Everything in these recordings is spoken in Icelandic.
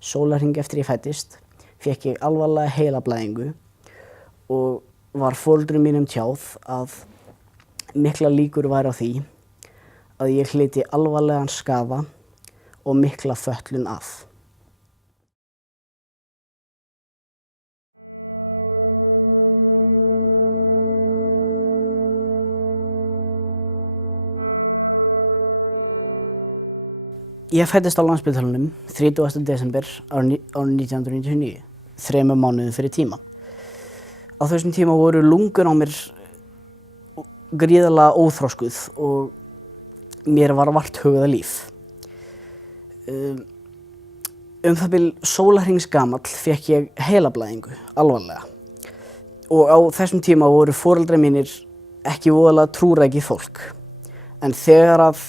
Sólarhring eftir ég fæddist fékk ég alvarlega heilablæðingu og var foreldrum mínum tjáð að miklar líkur væru á því að ég hlyti alvarlegan skaða og mikla fötlun af. Ég fæddist á Landspítalanum 30. desember árið 1999, 3 mánuðum fyrir tíma. Á þessum tíma voru lungun á mér gríðarlega óþroskuð og mér var vart hugað líf. Það bil sólarhrings gamall fékk ég heilablæðingu, alvarlega. Og á þessum tíma voru foreldrar mínir ekki voðalega trúrækið fólk. En þegar að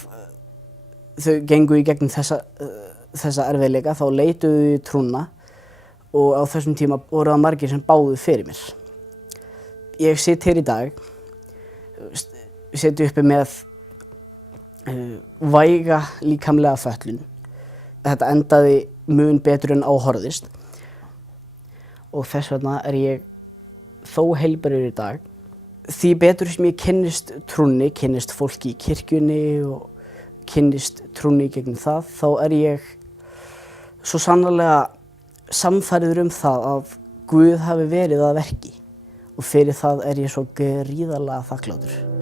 þau gengu í gegnum þessa erfiðleika þá leituðu í trúna og á þessum tíma voru það margir sem báðu fyrir mér. Ég sit hér í dag, sit uppi með væga líkamlega fötlun. Þetta endaði mun betur en á horfðist og þess vegna er ég þó heilbrigður í dag. Því betur sem ég kynnist trúnni, kynnist fólki í kirkjunni og kynnist trúnni í gegnum það, þá er ég svo sannarlega sannfærður það að Guð hafi verið að verki og fyrir það er ég svo gríðarlega þakklátur.